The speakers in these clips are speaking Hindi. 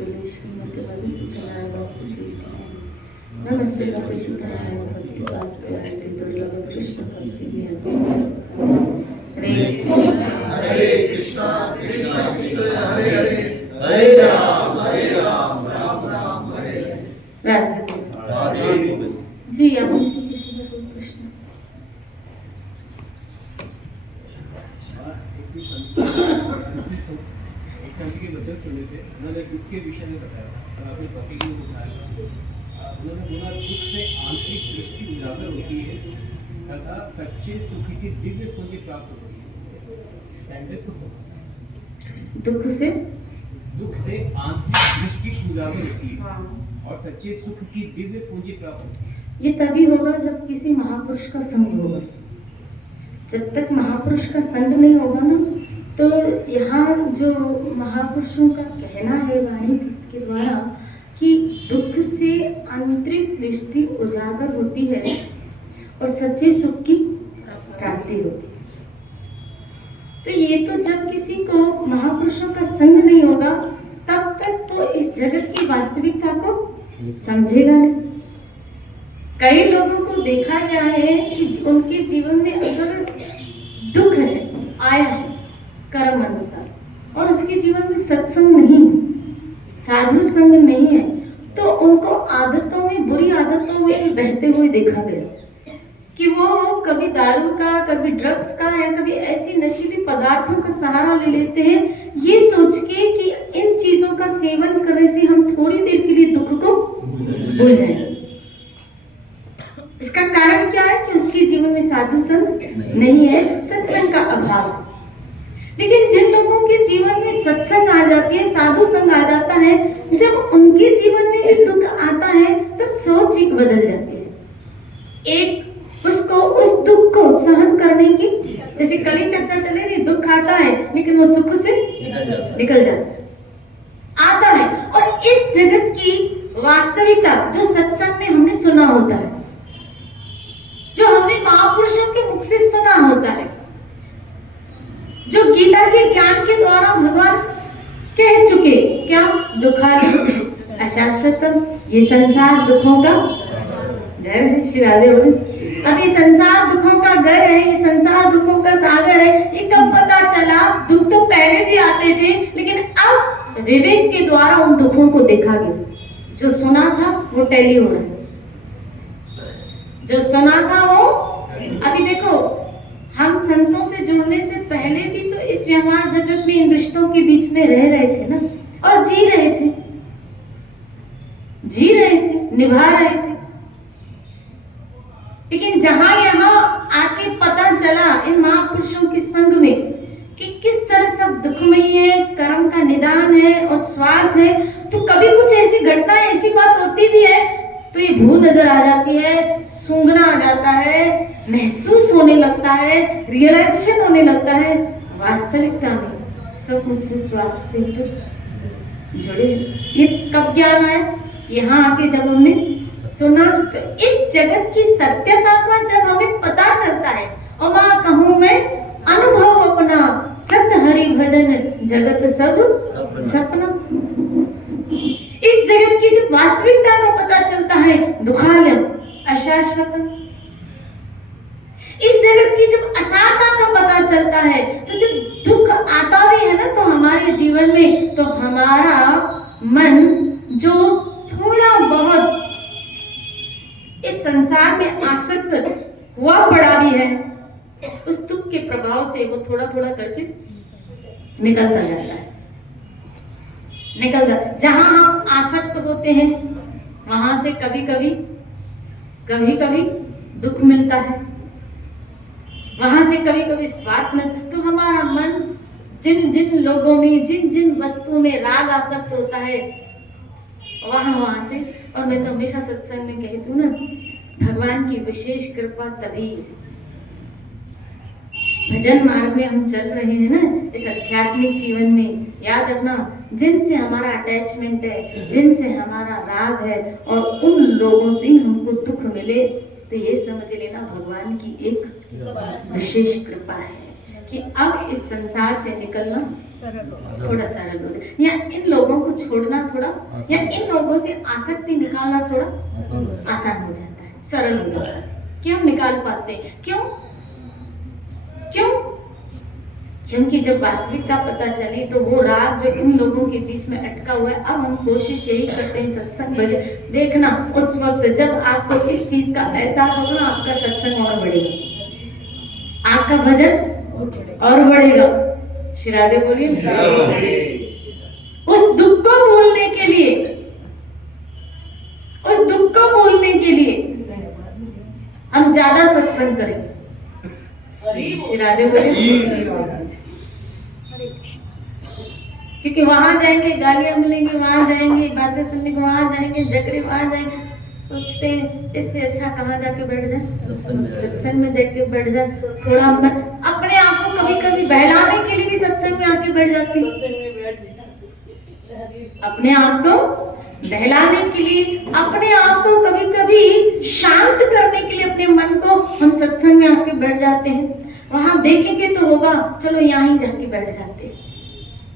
तुल्य श्रीमती भक्ति सीताराम बापू जी की। नमस्ते भक्ति सीताराम भक्ति बात करते दुर्लभ कृष्ण भक्ति में हरे कृष्णा कृष्णा कृष्णा हरे हरे हरे राम राम राम हरे हरे। राधे जी, आप में से किसी का कोई प्रश्न? एक संत के वचन सुने थे, उन्होंने दुख के विषय में बताया और अपने पति को बताया। उन्होंने बोला दुख से आंतरिक दृष्टि उजागर होती है तथा सच्चे सुख की दिव्य पुण्य प्राप्त होती है। इस सेंटेंस को समझना। दुख से आंतरिक दृष्टि उजागर होती है और सच्चे सुख की दिव्य पूंजी प्राप्त होती है। ये तभी होगा जब किसी महापुरुष का संग होगा। जब तक महापुरुष का संग नहीं होगा ना, तो यहाँ जो महापुरुषों का कहना है वाणी किसके द्वारा कि दुख से आंतरिक दृष्टि उजागर होती है और सच्चे सुख की प्राप्ति होती है। तो ये तो जब किसी को महापुरुषों का संग नहीं होगा तब तक तो इस जगत की वास्तविकता को समझेगा नहीं। कई लोगों को देखा गया है कि उनके जीवन में अगर दुख है, आया है कर्म अनुसार और उसके जीवन में सत्संग नहीं है, साधु संग नहीं है, तो उनको आदतों में, बुरी आदतों में बहते हुए देखा गया कि वो कभी दारू का, कभी ड्रग्स का या कभी ऐसी नशीली पदार्थों का सहारा ले लेते हैं, ये सोच के कि इन चीजों का सेवन करने से हम थोड़ी देर के लिए दुख को भूल जाएंगे। इसका कारण क्या है कि उसके जीवन में साधु संग नहीं है, सत्संग का अभाव है। लेकिन जिन लोगों के जीवन में सत्संग आ जाती है, साधु संग आ जाता है, जब उनके जीवन में भी दुख आता है तब सोच एक बदल जाती है। एक उसको उस दुख को सहन करने की, जैसे कल ही चर्चा चली थी, दुख आता है लेकिन वो सुख से निकल जाता है, आता है। और इस जगत की वास्तविकता जो सत्संग में हमने सुना होता है, जो हमने महापुरुषों के मुख से सुना होता है, जो गीता के ज्ञान के द्वारा भगवान कह चुके, क्या दुखालय अशाश्वतम, ये संसार दुखों का घर है। श्री राधे बोले, अब ये संसार दुखों का घर है, ये संसार दुखों का सागर है। ये कब पता चला? दुख तो पहले भी आते थे, लेकिन अब विवेक के द्वारा उन दुखों को देखा गया। जो सुना था वो टैली हो रहा है, जो सुना था वो अभी देखो, हम संतों से जुड़ने से पहले भी तो इस व्यवहार जगत में इन रिश्तों के बीच में रह रहे थे ना, और जी रहे थे, निभा रहे थे। लेकिन जहां यहाँ आके पता चला इन महापुरुषों के संग में कि किस तरह सब दुखमयी है, कर्म का निदान है और स्वार्थ है, तो कभी कुछ ऐसी घटना, ऐसी बात होती भी है तो ये भूल नजर आ जाती है, सूंघना आ जाता है, महसूस होने लगता है, रियलाइजेशन होने लगता है, वास्तविकता में सब मुझसे स्वार्थ से जुड़े। ये कब ज्ञान आया? यहाँ आके जब हमने सुना, तो इस जगत की सत्यता का जब हमें पता चलता है, और माँ कहूँ मैं अनुभव अपना, सत्य हरि भजन जगत सब सपना। इस जगत की जब वास्तविकता का पता चलता है, दुखालयम अशाश्वतम, इस जगत की जब असारता का पता चलता है, तो जब दुख आता भी है ना तो हमारे जीवन में, तो हमारा मन जो थोड़ा बहुत इस संसार में आसक्त हुआ पड़ा भी है, उस दुख के प्रभाव से वो थोड़ा थोड़ा करके निकलता जाता है, निकलता। जहां हम आसक्त होते हैं वहां से कभी कभी दुख मिलता है, वहां से कभी कभी स्वार्थ नजर, तो हमारा मन जिन जिन लोगों में, जिन जिन वस्तुओं में राग आसक्त होता है, वहां से। और मैं तो हमेशा सत्संग में कहती हूँ ना, भगवान की विशेष कृपा तभी, भजन मार्ग में हम चल रहे हैं ना, इस आध्यात्मिक जीवन में, याद रखना, जिनसे हमारा अटैचमेंट है, जिनसे हमारा राग है, और उन लोगों से हमको दुख मिले, तो ये समझ लेना भगवान की एक विशेष कृपा है कि अब इस संसार से निकलना थोड़ा सरल हो जाए, या इन लोगों को छोड़ना थोड़ा या इन लोगों से आसक्ति निकालना थोड़ा आसान हो जाता है, सरल हो जाता है कि हम निकाल पाते हैं। क्यों? क्योंकि जब वास्तविकता पता चली तो वो राग जो इन लोगों के बीच में अटका हुआ है, अब हम कोशिश यही करते हैं सत्संग भजन देखना। उस वक्त जब आपको इस चीज का एहसास होगा ना, आपका सत्संग और बढ़ेगा, आपका भजन और बढ़ेगा। श्री राधे बोलिए। उस दुख को भूलने के लिए, उस दुख को भूलने के लिए हम ज्यादा सत्संग करें। श्री राधे बोलिए। क्योंकि वहां जाएंगे गालियां मिलेंगी, वहां जाएंगे बातें सुनने को, वहां जाएंगे झगड़े, वहां जाएंगे, सोचते हैं इससे अच्छा कहाँ जाके बैठ जाए, सत्संग में जाके बैठ जाए। थोड़ा अपने आप को कभी कभी बहलाने के लिए भी सत्संग में आके बैठ जाती है, अपने आप को बहलाने के लिए, अपने आप को कभी कभी शांत करने के लिए अपने मन को हम सत्संग में आके बैठ जाते हैं। वहां देखेंगे तो होगा, चलो यहाँ ही जाके बैठ जाते हैं।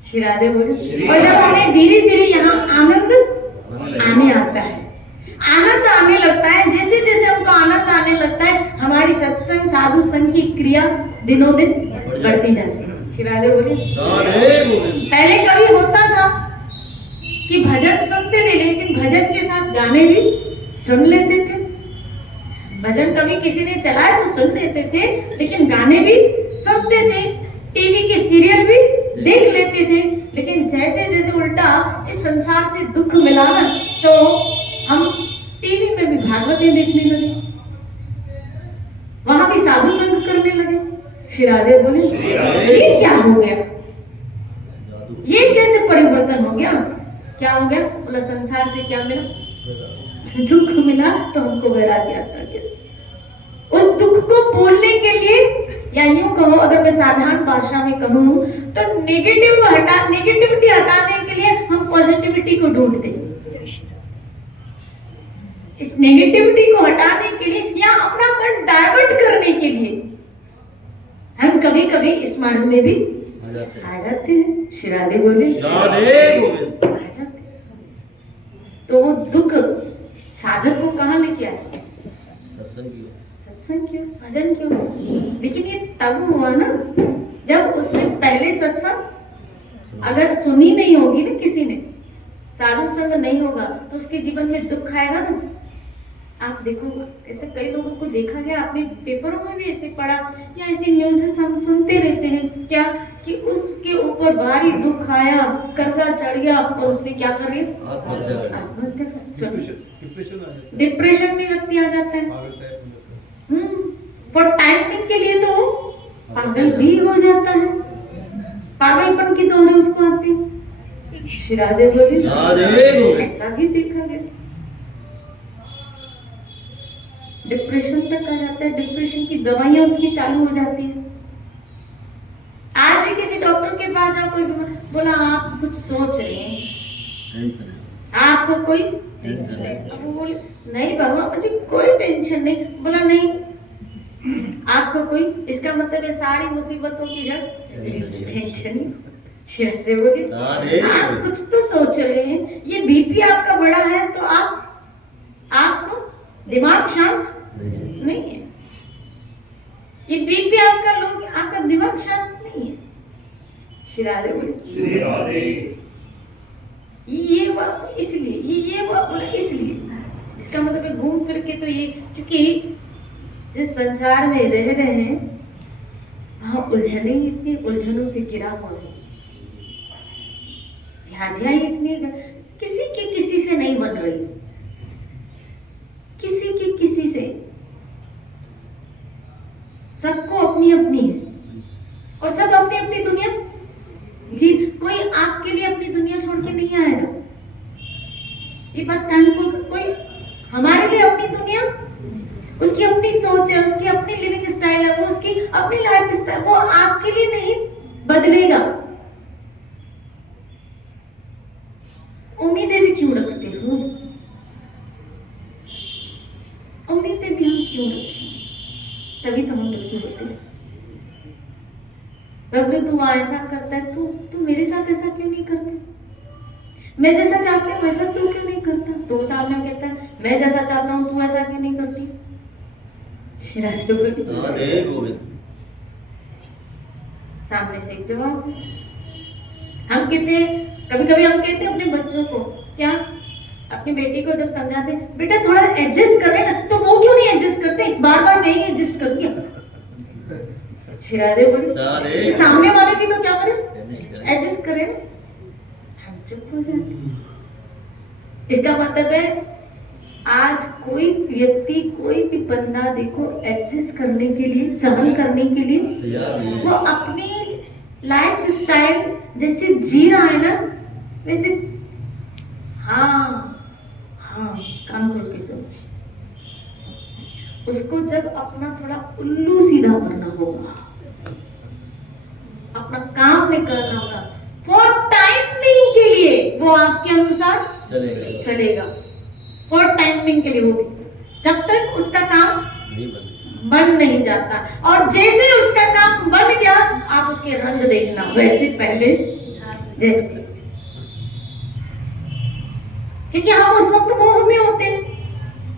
श्री राधे बोलिए। और जब हमें धीरे धीरे यहाँ आनंद आने आता है, आनंद आने लगता है, जैसे जैसे हमको आनंद आने लगता है, हमारी सत्संग साधु संघ की क्रिया दिनों दिन बढ़ती जाती है। श्री राधे बोलिए। पहले कभी होता था कि भजन सुनते थे, लेकिन भजन के साथ गाने भी सुन लेते थे। भजन कभी किसी ने चलाया तो सुन लेते थे, लेकिन गाने भी सुनते थे, टीवी के सीरियल भी देख लेते थे। लेकिन जैसे जैसे उल्टा इस संसार से दुख मिला ना, तो हम टीवी में भी भागवतें देखने लगे, वहां भी साधु संग करने लगे। श्री राधे बोले। ये क्या हो गया, ये कैसे परिवर्तन हो गया? क्या हो गया? बोला संसार से क्या मिला? दुख मिला, तो हमको वैराग्य आता गया। उस दुख को भूलने के लिए, या यूं कहो, अगर मैं साधारण भाषा में कहूं तो नेगेटिविटी हटाने के लिए हम पॉजिटिविटी को ढूंढते हैं। इस नेगेटिविटी को हटाने के लिए या अपना मन डाइवर्ट करने के लिए हम कभी कभी इस मार्ग में भी आ जाते हैं। श्री राधे बोले। आ जाते हैं। तो वो दुख साधक को कहाँ लेके आए? सत्संग क्यों, भजन क्यों? लेकिन ये तब हुआ ना जब उसने पहले सत्संग अगर सुनी नहीं होगी ना, किसी ने साधु संग नहीं होगा, तो उसके जीवन में दुख आएगा ना। आप देखो, ऐसे कई लोगों को देखा गया, आपने पेपरों में भी ऐसे पढ़ा या ऐसी न्यूज़ हम सुनते रहते हैं, क्या कि उसके ऊपर भारी दुख आया, कर्जा चढ़ गया और उसने क्या कर लिया? आत्महत्या। डिप्रेशन में व्यक्ति आ जाता है। फॉर टाइम के लिए तो पागल भी हो जाता है, पागलपन की दौरे उसको आती है। श्री राधे बोले। ऐसा भी देखा गया, डिप्रेशन तक आ जाता है, डिप्रेशन की दवाइयां उसकी चालू हो जाती है। आज भी किसी डॉक्टर के पास जाओ, कोई बोला आप कुछ सोच रहे हैं, आपको कोई बोले नहीं बाबा मुझे कोई टेंशन नहीं। बोला नहीं, आपको कोई, इसका मतलब है सारी मुसीबतों की जड़ टेंशन ही। बोले आप कुछ तो सोच रहे हैं, ये बीपी आपका बड़ा है तो आपको दिमाग शांत नहीं है, ये बीपी आपका लोग, आपका दिमाग शांत नहीं है। श्री राधे बोले। ये बात इसलिए, ये बात बोला इसलिए, इसका मतलब है घूम फिर के तो ये, क्योंकि जिस संसार में रह रहे हैं वहां उलझने इतनी, उलझनों से गिरा हुआ है, व्याधियां इतनी, किसी की किसी से नहीं बन रही, किसी की किसी से, सबको अपनी अपनी है और सब अपनी अपनी दुनिया जी। कोई आपके लिए अपनी दुनिया छोड़ के नहीं आएगा, ये बात कान खोल कर, कोई हमारे लिए अपनी दुनिया, उसकी अपनी सोच है, उसकी अपनी लिविंग स्टाइल है, वो उसकी अपनी लाइफ स्टाइल, वो आपके लिए नहीं बदलेगा। उम्मीदें भी क्यों रखते हो? उम्मीदें भी हम क्यों रखें? तभी तो हम दुखी होते हैं। प्रभु तू ऐसा करता है, तू मेरे साथ ऐसा क्यों नहीं करते? मैं जैसा चाहती हूँ वैसा तू क्यों नहीं करता? तो सामने कहता है मैं जैसा चाहता हूँ तू ऐसा क्यों नहीं करती? श्री राधे बोली राधे गोविंद। सामने से एक जवाब। हम कहते हैं, कभी कभी हम कहते हैं अपने बच्चों को, क्या अपनी बेटी को जब समझाते हैं बेटा थोड़ा एडजस्ट करे ना, तो वो क्यों नहीं एडजस्ट करते? बार बार मैं ही एडजस्ट करूंगी। श्री राधे बोली सामने वाले की तो क्या करे, एडजस्ट करे ना। हम चुप हो जाते हैं। इसका मतलब है आज कोई व्यक्ति, कोई भी बंदा देखो एडजस्ट करने के लिए, सहन करने के लिए वो अपनी लाइफ स्टाइल जैसे जी रहा है ना वैसे हाँ काम करो के सब। उसको जब अपना थोड़ा उल्लू सीधा करना होगा, अपना काम नहीं करना होगा, फॉर टाइमिंग के लिए वो आपके अनुसार चलेगा। फॉर टाइमिंग के लिए वो भी, जब तक उसका काम बन नहीं जाता। और जैसे उसका काम बन गया आप उसके रंग देखना वैसे पहले जैसे, क्योंकि हम उस वक्त मोह में होते हैं,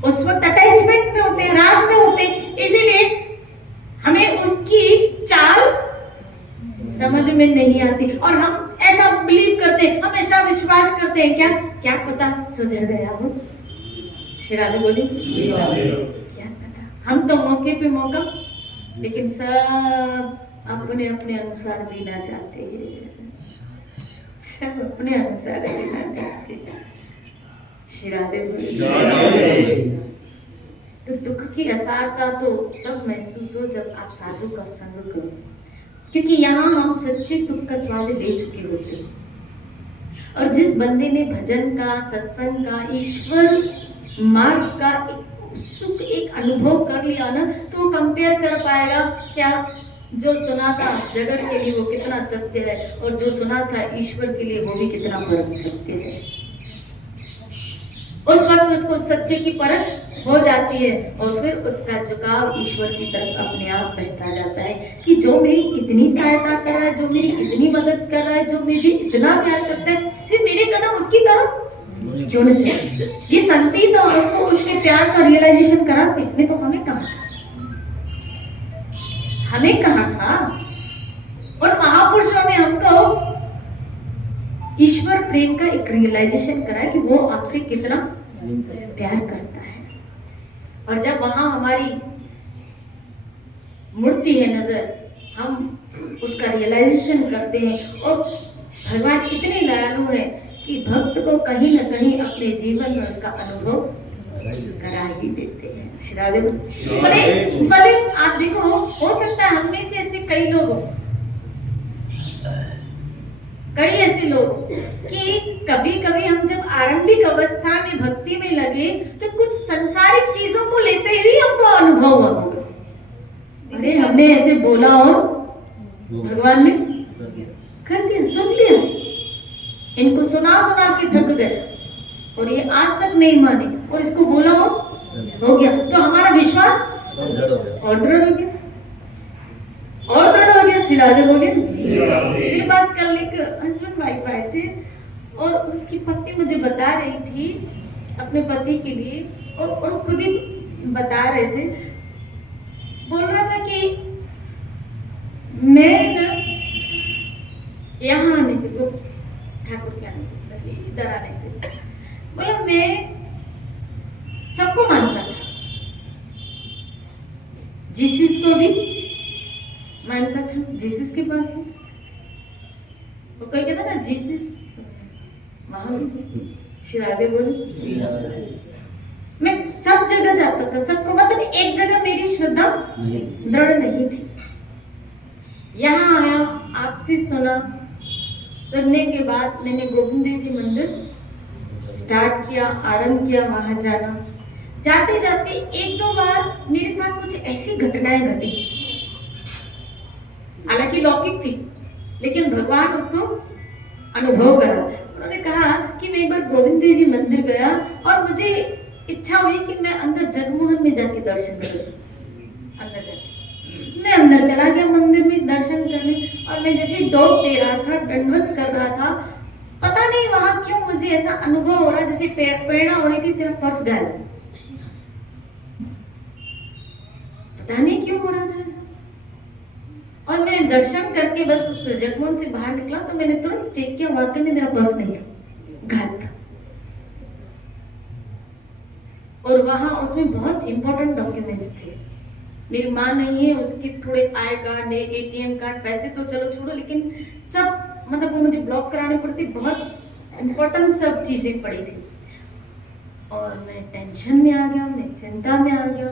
उस वक्त अटैचमेंट में होते हैं, राग में होते हैं, इसीलिए हमें उसकी चाल समझ में नहीं आती और हम ऐसा बिलीव करते हैं, हमेशा विश्वास करते हैं क्या पता सुधर गया हो। श्री राधे बोली क्या पता। हम तो मौके पे मौका, लेकिन सब अपने अपने अनुसार जीना चाहते हैं, सब अपने अनुसार जीना चाहते हैं। श्री राधे बोली तो दुख की असारता तो तब महसूस हो जब आप साधु का संग करो, क्योंकि यहाँ हम सच्चे सुख का स्वाद ले चुके होते हैं। और जिस बंदे ने भजन का, सत्संग का, ईश्वर मार्ग का एक सुख, एक अनुभव कर लिया ना, तो वो कंपेयर कर पाएगा क्या जो सुना था जगत के लिए वो कितना सत्य है, और जो सुना था ईश्वर के लिए वो भी कितना परम सत्य है। उस वक्त उसको सत्य की परख हो जाती है और फिर उसका झुकाव ईश्वर की तरफ अपने आप बहता जाता है कि जो मेरी इतनी सहायता कर रहा है, जो मेरी इतनी मदद कर रहा है, जो मुझे इतना प्यार करता है, फिर मेरे कदम उसकी तरफ क्यों न चले। ये संती तो हमको उसके प्यार का रियलाइजेशन कराते, नहीं तो हमें कहा था, हमें कहा था। और महापुरुषों ने हमको ईश्वर प्रेम का एक रियलाइजेशन करा कि वो आपसे कितना प्यार करता है। और जब वहां हमारी मूर्ति है नजर, हम उसका रियलाइजेशन करते हैं और भगवान इतने दयालु है कि भक्त को कहीं ना कहीं अपने जीवन में उसका अनुभव करा ही देते हैं। श्री राधे भले आप देखो, हो सकता है हम में से ऐसे कई लोग, कई ऐसे लोग कि कभी कभी हम जब आरंभिक अवस्था में भक्ति में लगे तो कुछ संसारिक चीजों को लेते हुए हमको अनुभव हुआ होगा, अरे हमने ऐसे बोला और भगवान ने कर दिया, सुन लिया, इनको सुना सुना के थक गए और ये आज तक नहीं माने, और इसको बोला हो गया, तो हमारा विश्वास और दृढ़ हो गया, और दृढ़ हो गया। श्री राधे बोले मेरे पास कल एक हस्बैंड वाइफ आए थे और उसकी पत्नी मुझे बता रही थी अपने पति के लिए, और खुद ही बता रहे थे, बोल रहा था कि मैं यहाँ आने से, वो ठाकुर के आने से पहले, इधर आने से बोला मैं सबको मानता था, जीसस को भी मानता था, जीसस के पास भी वो कोई कहता ना जीसस श्री राधे बोले मैं सब जगह जाता था, सबको, मतलब एक जगह मेरी श्रद्धा दृढ़ नहीं थी। यहाँ आया, आपसे सुना, सुनने के बाद मैंने गोविंद देव जी मंदिर स्टार्ट किया, आरंभ किया वहां जाना। जाते जाते एक दो बार मेरे साथ कुछ ऐसी घटनाएं घटी, हालांकि लौकिक थी, लेकिन भगवान उसको अनुभव करा। उन्होंने कहा कि मैं एक बार गोविंद देव जी मंदिर गया और मुझे इच्छा हुई कि मैं अंदर जगमोहन में जाके दर्शन करूं। अंदर जाके मैं अंदर चला गया मंदिर में दर्शन करने, और मैं जैसे डोब दे रहा था, दंडवत कर रहा था, पता नहीं वहां क्यों मुझे ऐसा अनुभव हो रहा जैसे प्रेरणा हो रही थी तेरा पर्स गायब है। पता नहीं क्यों हो रहा था ऐसा। और मैं दर्शन करके बस उस जगमोहन से बाहर निकला तो मैंने तुरंत चेक किया, वाकई में मेरा पर्स नहीं था, गायब था। और वहां उसमें बहुत इंपॉर्टेंट डॉक्यूमेंट्स थे। मेरी माँ नहीं है, उसके थोड़े आई कार्ड, एटीएम कार्ड, पैसे तो चलो छोड़ो, लेकिन सब मतलब वो मुझे ब्लॉक कराने पड़ती, बहुत इंपॉर्टेंट सब चीजें पड़ी थी। और मैं टेंशन में आ गया, मैं चिंता में आ गया।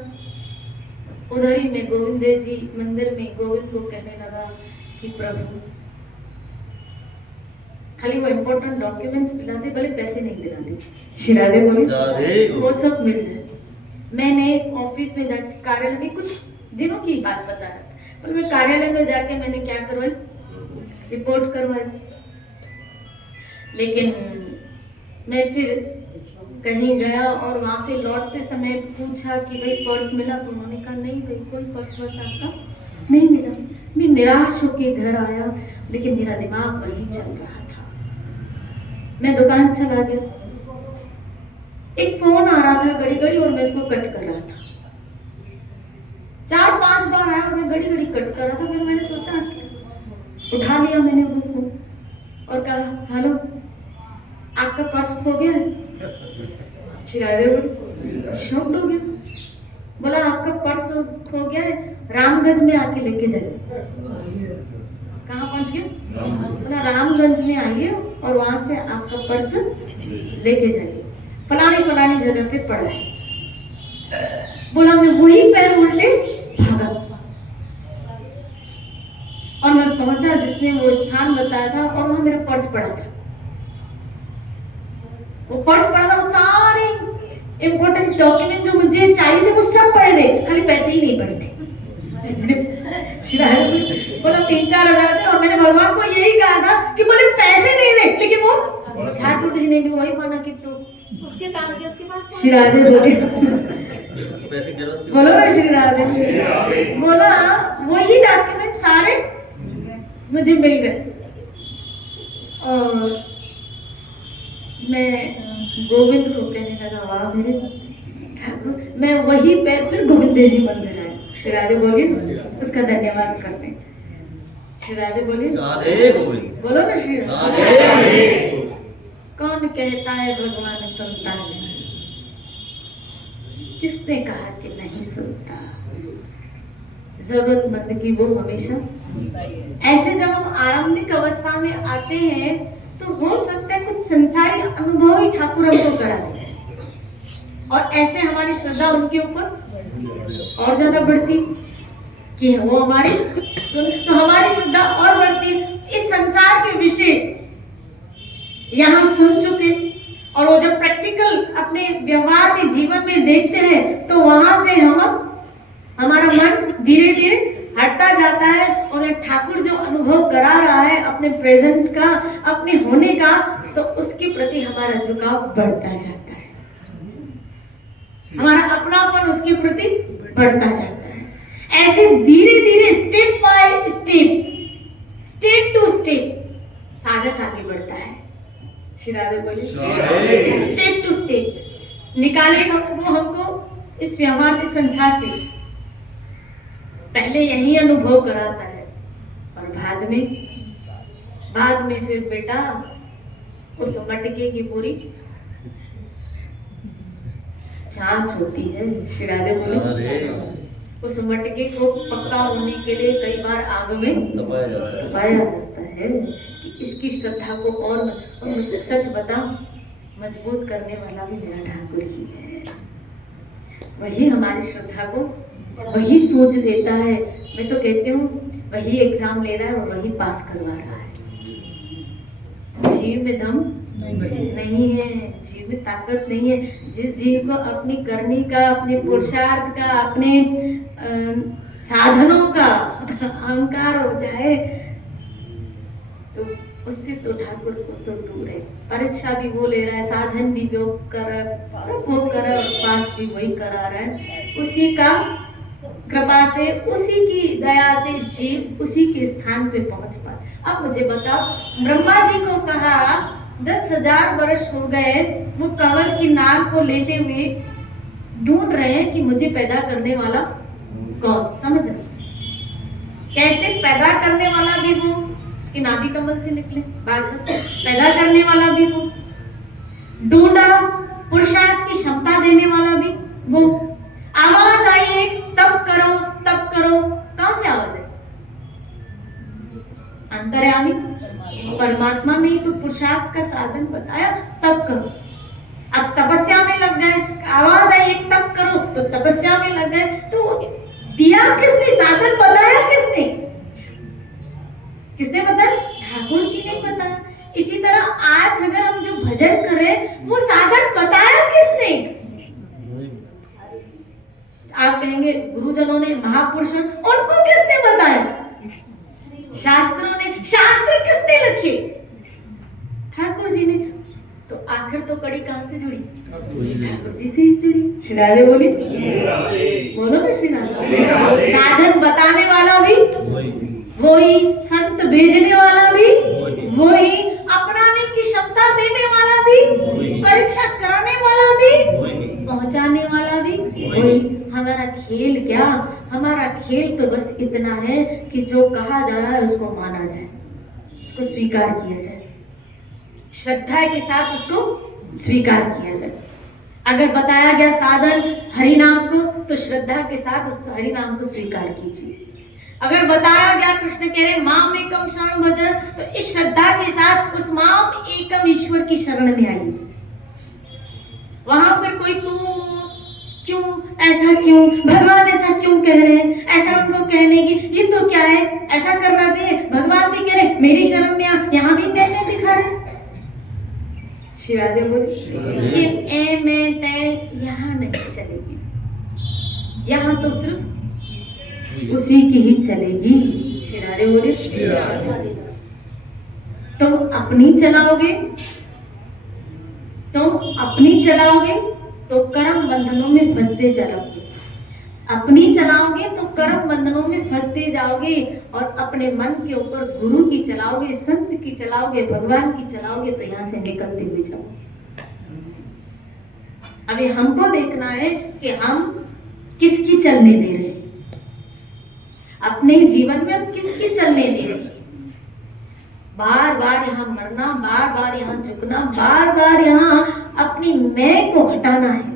उधर ही मैं गोविंद देव जी मंदिर में गोविंद को कहने लगा कि प्रभु खाली वो इम्पोर्टेंट डॉक्यूमेंट्स दिला दे, भले पैसे नहीं दिला दे। श्री राधे बोली वो सब मिल जाए। मैंने ऑफिस में जाके कार्यालय में कुछ दिनों की बात बता रहा था, पर मैं कार्यालय में जाके मैंने क्या करवाई, रिपोर्ट करवाई। लेकिन मैं फिर कहीं गया और वहां से लौटते समय पूछा कि भाई पर्स मिला, तो उन्होंने कहा नहीं भाई कोई पर्स वर्स आपका नहीं मिला। मैं निराश होकर घर आया, लेकिन मेरा दिमाग वहीं चल रहा था। मैं दुकान चला गया, एक फोन आ रहा था घड़ी घड़ी और मैं उसको कट कर रहा था। 4-5 बार आया और मैं घड़ी घड़ी कट कर रहा था। फिर मैंने सोचा, उठा लिया मैंने वो फोन और कहा हेलो, आपका पर्स खो गया है। शॉक्ड हो गया, बोला आपका पर्स खो गया है, रामगंज में आके लेके जाइए। कहाँ पहुंच गया? बोला रामगंज में आइए और वहां से आपका पर्स लेके जाइए, फलानी जगह पे पड़ा है। बोला मैं वही पैर उल्टे भागा और मैं पहुंचा जिसने वो स्थान बताया था, और वहां मेरा पर्स पड़ा था। वो पर्स पड़ा था, वो सारे इंपॉर्टेंट डॉक्यूमेंट जो मुझे चाहिए थे वो सब पड़े थे, खाली पैसे ही नहीं पड़े थे। बोला 3-4 हजार थे और मैंने भगवान को यही कहा था कि बोले पैसे नहीं दे, लेकिन वो ठाकुर जी ने भी वही माना कि तो उसके काम के उसके पास श्री राधे बोले पैसे की जरूरत बोलो ना श्री राधे। बोला वही डॉक्यूमेंट सारे मुझे मिल गए और मैं गोविंद को कहने लगा वाह मेरे ठाकुर। मैं वही पे फिर गोविंद देव जी मंदिर आए। श्री राधे बोली उसका धन्यवाद करने। श्री राधे बोली राधे गोविंद, बोलो ना श्री राधे। कौन कहता है भगवान सुनता नहीं, किसने कहा कि नहीं सुनता। जरूरतमंद की वो हमेशा ऐसे जब हम आरंभिक अवस्था में आते हैं तो हो सकता है कुछ संसारी अनुभव ही ठाकुर हमको करा दे, और ऐसे हमारी श्रद्धा उनके ऊपर और ज्यादा बढ़ती कि वो हमारी सुन, तो हमारी श्रद्धा और बढ़ती। इस संसार के विषय यहाँ सुन चुके और वो जब प्रैक्टिकल अपने व्यवहार में जीवन में देखते हैं तो वहां से हमारा मन धीरे धीरे हटता जाता है और ठाकुर जो अनुभव करा रहा है अपने प्रेजेंट का, अपने होने का, तो उसके प्रति हमारा झुकाव बढ़ता जाता है, हमारा अपनापन उसके प्रति बढ़ता जाता है। ऐसे धीरे धीरे step by step, step to step साधक आगे बढ़ता है। श्री राधे बोले स्टेप टू स्टेप निकालेगा वो हमको इस व्यवहार से, संसार से। पहले यही अनुभव कराता है और बाद में फिर बेटा उस मटके की पूरी जांच होती है। श्री राधे बोले उस मटके को पक्का होने के लिए कई बार आग में तपाया जाता है कि इसकी श्रद्धा को और सच बताऊं मजबूत करने वाला भी मेरा ठाकुर ही है। वही हमारी श्रद्धा को वही सोच देता है। मैं तो कहती हूँ वही एग्जाम ले रहा है और वही पास करवा रहा है। जीव में दम नहीं है, जीव में ताकत नहीं है। जिस जीव को अपनी करनी का, अपने पुरुषार्थ का, अपने साधनों का अहंकार हो जाए तो उससे तो ठाकुर को सब दूर है। परीक्षा भी वो ले रहा है, साधन भी वो कर रहा है, सब वो कर रहा है और पास भी वही करा रहा है। उसी का कृपा से, उसी की दया से जीव उसी के स्थान पे पहुंच पाता। अब मुझे बताओ, ब्रह्मा जी को कहा 10,000 वर्ष हो गए वो कंवल की नाल को लेते हुए ढूंढ रहे हैं कि मुझे पैदा करने वाला कौन। समझ रहे? कैसे पैदा करने वाला भी वो, उसके नाभि कमल से निकले पैदा करने वाला भी वो, ढूंढा पुरुषार्थ की क्षमता देने वाला भी वो। आवाज आई एक, तब करो तब करो। कहां से आवाज है? अंतर्यामी परमात्मा ने तो पुरुषार्थ का साधन बताया, तब करो। अब तपस्या में लग गए, आवाज आई एक, तब करो, तो तपस्या में लग गए। तो दिया किसने? साधन बताया किसने? किसने बताया? ठाकुर जी ने बताया। इसी तरह आज अगर हम जो भजन करें वो साधन बताया किसने? आप कहेंगे गुरुजनों ने, महापुरुषों, उनको किसने बताया? शास्त्रों ने। शास्त्र किसने लिखे? ठाकुर जी ने। तो आखिर तो कड़ी कहां से जुड़ी? ठाकुर जी से ही जुड़ी। श्री राधे बोली, बोलो ना श्री राधे। साधन बताने वाला भी वही, संत भेजने वाला भी वही, अपनाने की क्षमता देने वाला भी, परीक्षा कराने वाला भी, पहुंचाने वाला भी वही। हमारा खेल क्या? हमारा खेल तो बस इतना है कि जो कहा जा रहा है उसको माना जाए, उसको स्वीकार किया जाए, श्रद्धा के साथ उसको स्वीकार किया जाए। अगर बताया गया साधन हरि नाम को, तो श्रद्धा के साथ उस हरि नाम को स्वीकार कीजिए। अगर बताया गया कृष्ण कह रहे माम एकम शरण भज, तो इस श्रद्धा के साथ उस माम एकम ईश्वर की शरण में आइए। वहां फिर कोई तू क्यों, ऐसा क्यों, भगवान ऐसा क्यों कह रहे हैं, ऐसा उनको कहने की ये तो क्या है, ऐसा करना चाहिए। भगवान भी कह रहे मेरी शरण में आ, यहाँ भी कहने दिखा रहे। श्री राधे बोले ये ए मैं तय यहाँ नहीं चलेगी, यहाँ तो सिर्फ उसी की ही चलेगी। श्री राधे बोले तुम अपनी चलाओगे, तुम अपनी चलाओगे तो कर्म बंधनों में फंसते चलोगे, अपनी चलाओगे तो कर्म बंधनों में फंसते जाओगे, और अपने मन के ऊपर गुरु की चलाओगे, संत की चलाओगे, भगवान की चलाओगे, तो यहाँ से निकलते हुए जाओ। अभी हमको देखना है कि हम किसकी चलने दे रहे हैं, अपने जीवन में हम किसकी चलने दे रहे हैं। बार बार यहाँ मरना, बार बार यहाँ झुकना, बार बार यहाँ अपनी मैं को हटाना है।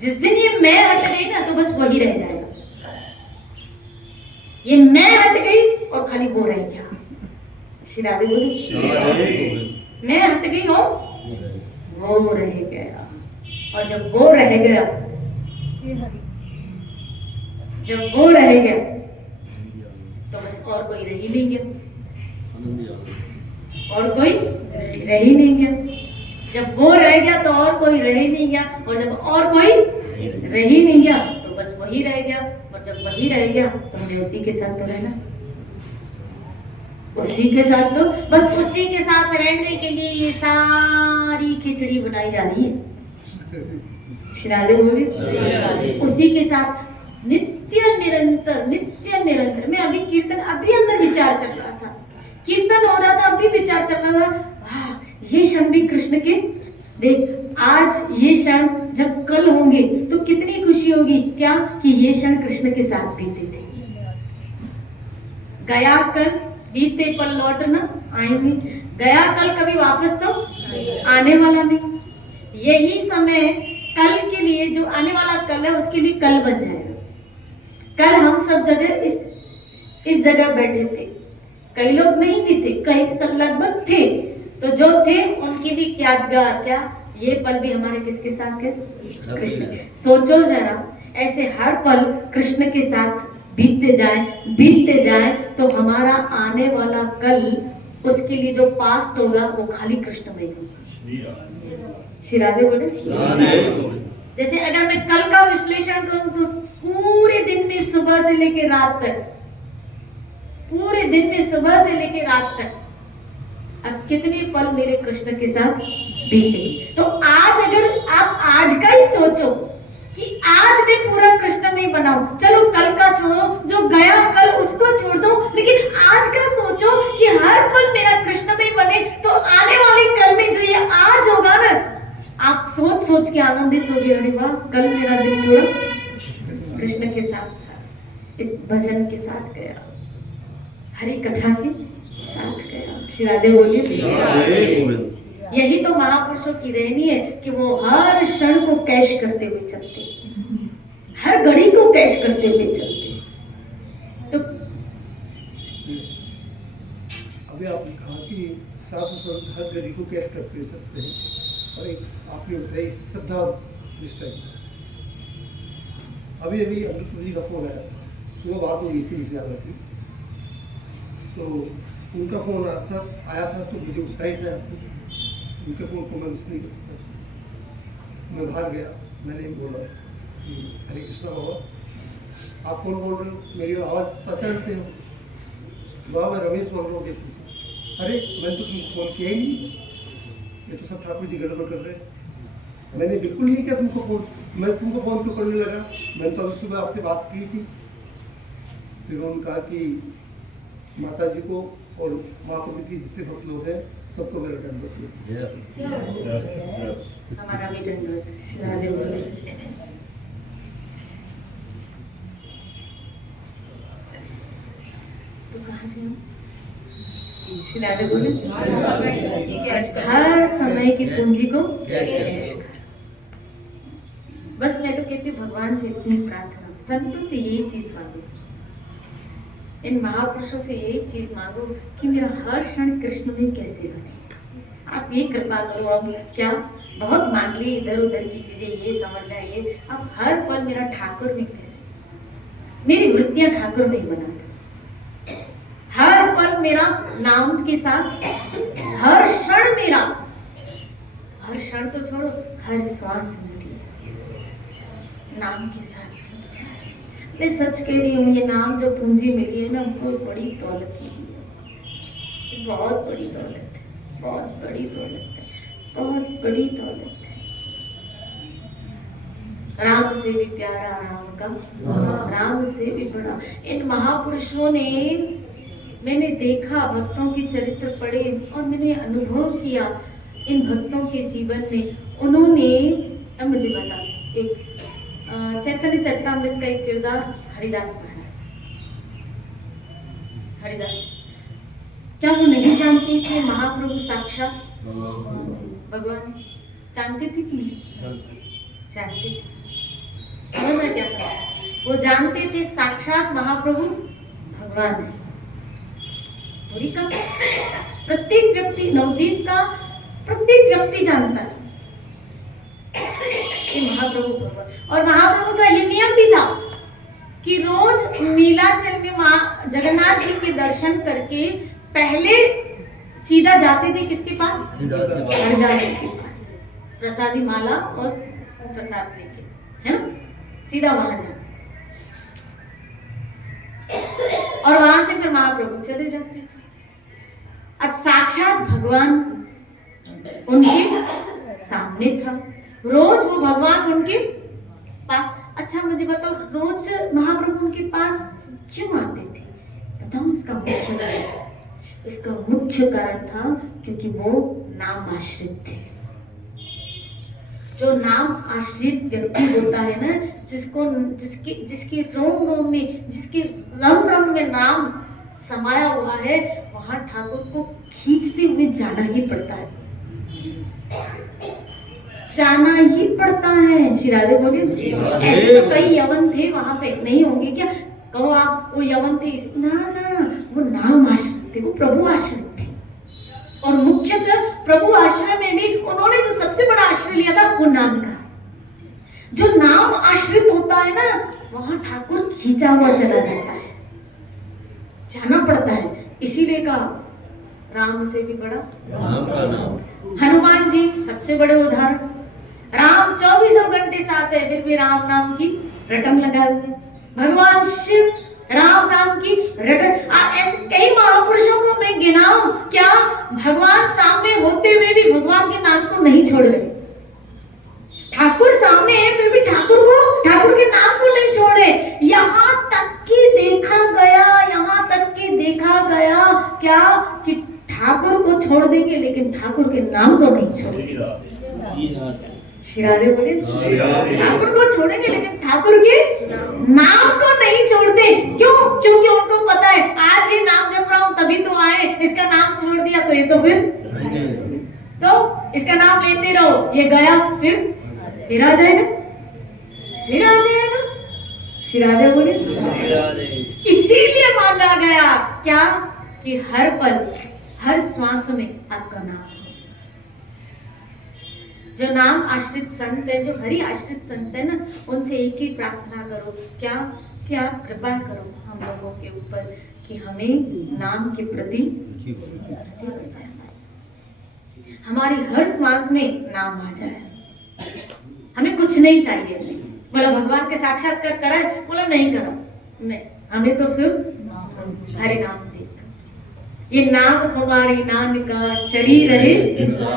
जिस दिन ये मैं हट गई ना, तो बस वही रह जाएगा। ये मैं हट गई और खाली वो रह गया। श्री राधे बोली मैं हट गई और वो रह गया। और जब वो रह गया, जब वो रह गया तो बस और कोई रह ही नहीं गया, और कोई रह ही नहीं गया। जब वो रह गया तो और कोई रह ही नहीं गया, और जब और कोई रह ही नहीं गया तो बस वही रह गया। और जब वही रह गया तो हमें उसी के साथ तो रहना, उसी के साथ तो बस उसी के साथ रहने के लिए ये सारी खिचड़ी बनाई जा रही है। श्री राधे बोली उसी के साथ नित्य निरंतर, नित्य निरंतर। मैं अभी कीर्तन, अभी अंदर विचार चल रहा था, कीर्तन हो रहा था, अभी विचार चल रहा था, वाह ये क्षण भी कृष्ण के, देख आज ये क्षण जब कल होंगे तो कितनी खुशी होगी। क्या कि ये क्षण कृष्ण के साथ बीते थे। गया कल, बीते पल लौट ना आएंगे। गया कल कभी वापस तो आने वाला नहीं। यही समय कल के लिए, जो आने वाला कल है उसके लिए कल बन जाएगा। कल हम सब जगह इस जगह बैठे थे, कई लोग नहीं भी थे, कई सब लगभग थे, तो जो थे उनके लिए यादगार क्या, ये पल भी हमारे किसके साथ थे? कृष्ण। सोचो जरा, ऐसे हर पल कृष्ण के साथ बीतते जाए तो हमारा आने वाला कल, उसके लिए जो पास्ट होगा वो खाली कृष्ण में होगा। श्री राधे बोले जैसे अगर मैं कल का विश्लेषण करूं तो पूरे दिन में सुबह से लेकर रात तक, पूरे दिन में सुबह से लेकर रात तक अब कितने पल मेरे कृष्ण के साथ बीते। तो आज अगर आप आज का ही सोचो कि आज मैं पूरा कृष्णमय बनाऊं। चलो कल का छोड़ो, जो गया कल उसको छोड़ दो, लेकिन आज का सोचो कि हर पल मेरा कृष्णमय बने। तो आने वाले कल में जो ये आज होगा ना, आप सोच सोच के आनंदित हो गए, अरे वाह कल मेरा दिन पूरा कृष्ण के साथ था, एक भजन के साथ गया, हरि कथा के साथ गया। श्री राधे बोलिए। राधे गोविंद। यही तो महापुरुषों की रहनी है कि वो हर क्षण को कैश करते हुए चलते, हर घड़ी को कैश करते हुए चलते। तो अभी आपने कहा कि साधु संत हर घड़ी को कैश करते हुए चलते हैं, और एक आपने बताई श्रद्धा और निष्ठा की। अभी अभी अमृत जी का फोन आया था, सुबह बात हुई थी मुझे याद रखी, तो उनका फोन आया था तो मुझे उठाई था यहाँ से, उनके फ़ोन को मैं मिस नहीं कर सकता। मैं बाहर गया, मैंने बोला कि हरे कृष्णा बाबा, आप कौन बोल रहे हो, मेरी आवाज़ पहचानते हो? बाबा मैं रमेश बोल रहा हूँ। पूछा, अरे मैंने तो तुमको फ़ोन किया ही नहीं, ये तो सब ठाकुर जी गड़बड़ कर रहे हैं। मैंने बिल्कुल नहीं किया तुमको फ़ोन, मैं तुमको फ़ोन क्यों करने लगा, मैंने तो अभी सुबह आपसे बात की थी। फिर उन्होंने कहा कि माता जी को और महाप्रभु के जितने भक्त लोग हैं सबको मेरा दंडवत। हमारा भी दंडवत। श्री राधे बोलिए। तो कहाँ थे हम? श्री राधे बोलिए। हर समय की पूंजी को कैश कर। बस मैं तो कहती हूँ भगवान से इतनी प्रार्थना, संतों से यही चीज मांगो, इन महापुरुषों से यही चीज मांगो कि मेरा हर क्षण कृष्ण में कैसे बने। आप ये कृपा करो। अब क्या बहुत मांग ली इधर उधर की चीजें, ये समझ जाइए, अब हर पल मेरा ठाकुर में कैसे, मेरी वृत्तियां ठाकुर में ही बना दो। हर पल मेरा नाम के साथ, हर क्षण मेरा, हर क्षण तो छोड़ो, हर श्वास मेरी नाम के साथ जुड़ जाए। मैं सच कह रही हूँ, ये नाम जो पूंजी मिली है ना, हमको बड़ी दौलत मिली है, बहुत बड़ी दौलत है, बहुत बड़ी दौलत है, बहुत बड़ी दौलत है। राम से भी प्यारा राम का, राम से भी बड़ा। इन महापुरुषों ने, मैंने देखा, भक्तों के चरित्र पढ़े और मैंने अनुभव किया इन भक्तों के जीवन में। उन्होंने, अब मुझे बता, एक चैतन्य चरितामृत का एक किरदार हरिदास महाराज। हरिदास क्या वो नहीं जानते थे महाप्रभु साक्षात भगवान? जानते थे कि नहीं जानते थे? समझ में क्या समझ? वो जानते थे साक्षात महाप्रभु भगवान है। पूरी का प्रत्येक व्यक्ति, नवदीप का प्रत्येक व्यक्ति जानता है कि महाप्रभु भगवान। और महाप्रभु का ये नियम भी था कि रोज नीलाचल में मां जगन्नाथ जी के दर्शन करके पहले सीधा जाते थे किसके पास? हरिदास जी के पास, प्रसादी माला और प्रसाद लेके, है ना, सीधा वहां जाते थे और वहां से फिर महाप्रभु चले जाते थे। अब साक्षात भगवान उनके सामने था, रोज वो भगवान उनके पास। अच्छा मुझे बताओ, रोज महाप्रभु उनके पास क्यों आते थे? बताओ इसका मुख्य कारण। इसका मुख्य कारण था क्योंकि वो नाम आश्रित थे। जो नाम आश्रित व्यक्ति होता है ना, जिसके रोम रोम में, जिसके रम रम में नाम समाया हुआ है, वहां ठाकुर को खींचते हुए जाना ही पड़ता है, जाना ही पड़ता है। श्री राधे बोलिए। ऐसे तो कई यवन थे वहां पे, नहीं होंगे क्या? कहो आप वो यवन थे, ना ना, वो नाम आश्रित थे, वो प्रभु आश्रित थे। और मुख्यतः प्रभु आश्रय में भी उन्होंने जो सबसे बड़ा आश्रय लिया था वो नाम का। जो नाम आश्रित होता है ना, वहां ठाकुर खींचा हुआ चला जाता है, जाना पड़ता है। इसीलिए कहा राम से भी बड़ा नाम का नाम। हनुमान जी सबसे बड़े उदाहरण। राम 24 घंटे साथ है, फिर भी राम नाम की रटन लगा हुए। भगवान शिव राम नाम की रटन। ऐसे कई महापुरुषों को मैं गिनाऊं क्या, भगवान सामने होते हुए भी भगवान के नाम को नहीं छोड़ रहे। ठाकुर सामने है फिर भी ठाकुर गया क्या कि ठाकुर को छोड़ देंगे लेकिन ठाकुर के नाम को नहीं छोड़ेंगे। श्री राधे बोले ठाकुर को छोड़ेंगे लेकिन ठाकुर के नाम को नहीं छोड़ते। क्यों? क्योंकि उनको पता है आज ये नाम जप रहा हूं तभी तो आए, इसका नाम छोड़ दिया तो ये तो तो इसका नाम लेते रहो, ये गया फिर आ जाएगा, फिर आ जाएगा। श्री राधे बोले इसीलिए माना गया क्या कि हर पल हर श्वास में आपका नाम हो। जो नाम आश्रित संत है, जो हरि आश्रित संत है ना, उनसे एक ही प्रार्थना करो क्या कि आप कृपा करो हम लोगों के ऊपर कि हमें नाम के प्रति रुचि हो जाए, हमारी हर श्वास में नाम आ जाए। हमें कुछ नहीं चाहिए। बोला भगवान के साक्षात्कार कराए, बोला नहीं करा, नहीं हमें तो सिर्फ हरि नाम दे दो। ये नाम हमारी नान का चढ़ी रहे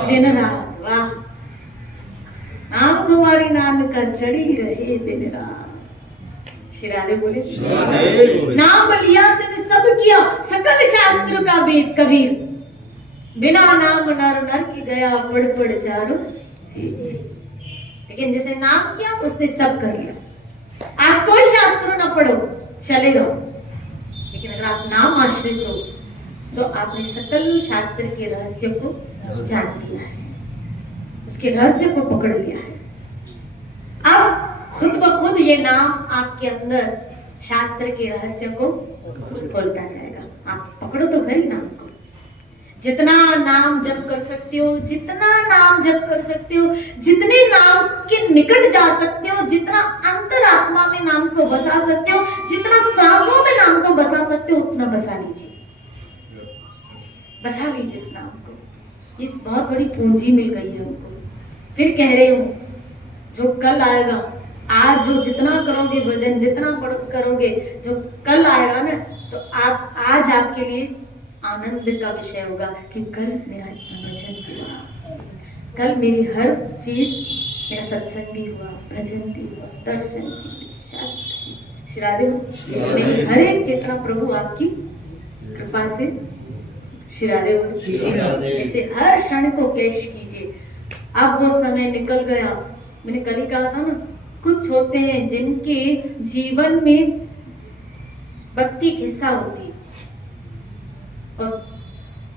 दिन रात। वाह, नाम हमारी नान का चढ़ी रहे दिन रात। श्री राधे बोले नाम लिया तेने सब किया, सकल शास्त्र का वेद कबीर, बिना नाम नर नर की गया पढ़ पढ़ चारो। लेकिन जिसे नाम किया उसने सब कर लिया। आप कोई शास्त्र ना पढ़ो चलेगा, लेकिन अगर आप नाम आश्रित हो तो आपने सकल शास्त्र के रहस्य को जान लिया है, उसके रहस्य को पकड़ लिया है। अब खुद ब खुद ये नाम आपके अंदर शास्त्र के रहस्य को खोलता जाएगा। आप पकड़ो तो हरि नाम को, जितना नाम जप कर सकते हो, जितना नाम जप कर सकते हो, जितने नाम के निकट जा सकते हो, जितना अंतरात्मा में नाम को बसा सकते हो, जितना सांसों में नाम को बसा सकते हो, उतना बसा लीजिए, बसा लीजिए इस नाम को। इस बहुत बड़ी पूंजी मिल गई है हमको। फिर कह रही हूँ जो कल आएगा, आज जो जितना करोगे भजन, जितना करोगे, जो कल आएगा ना, तो आप आज आपके लिए आनंद का विषय होगा कि कल मेरा भजन हुआ, कल मेरी हर चीज, मेरा सत्संग भी हुआ, भजन भी हुआ, दर्शन भी, शास्त्र भी। श्री राधे मेरी हर एक चेतना प्रभु आपकी कृपा से। श्री राधे इसे हर क्षण को कैश कीजिए। अब वो समय निकल गया। मैंने कल ही कहा था ना, कुछ होते हैं जिनके जीवन में भक्ति हिस्सा होती है और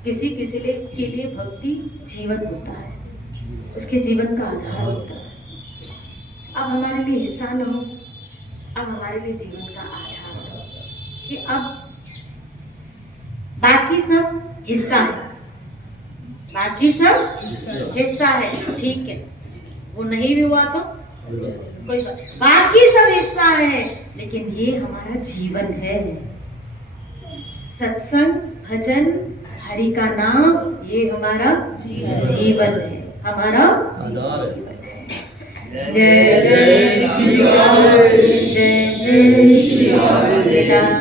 किसी किसी के लिए भक्ति जीवन होता है, उसके जीवन का आधार होता है। अब हमारे लिए हिस्सा न हो, अब हमारे लिए जीवन का आधार हो कि अब बाकी सब हिस्सा है, बाकी सब हिस्सा है, ठीक है, वो नहीं भी हुआ तो कोई बात, बाकी सब हिस्सा है, लेकिन ये हमारा जीवन है। सत्संग, भजन, हरि का नाम, ये हमारा जीवन है, हमारा जीवन है। जय जय श्री राम, जय जय श्री राम।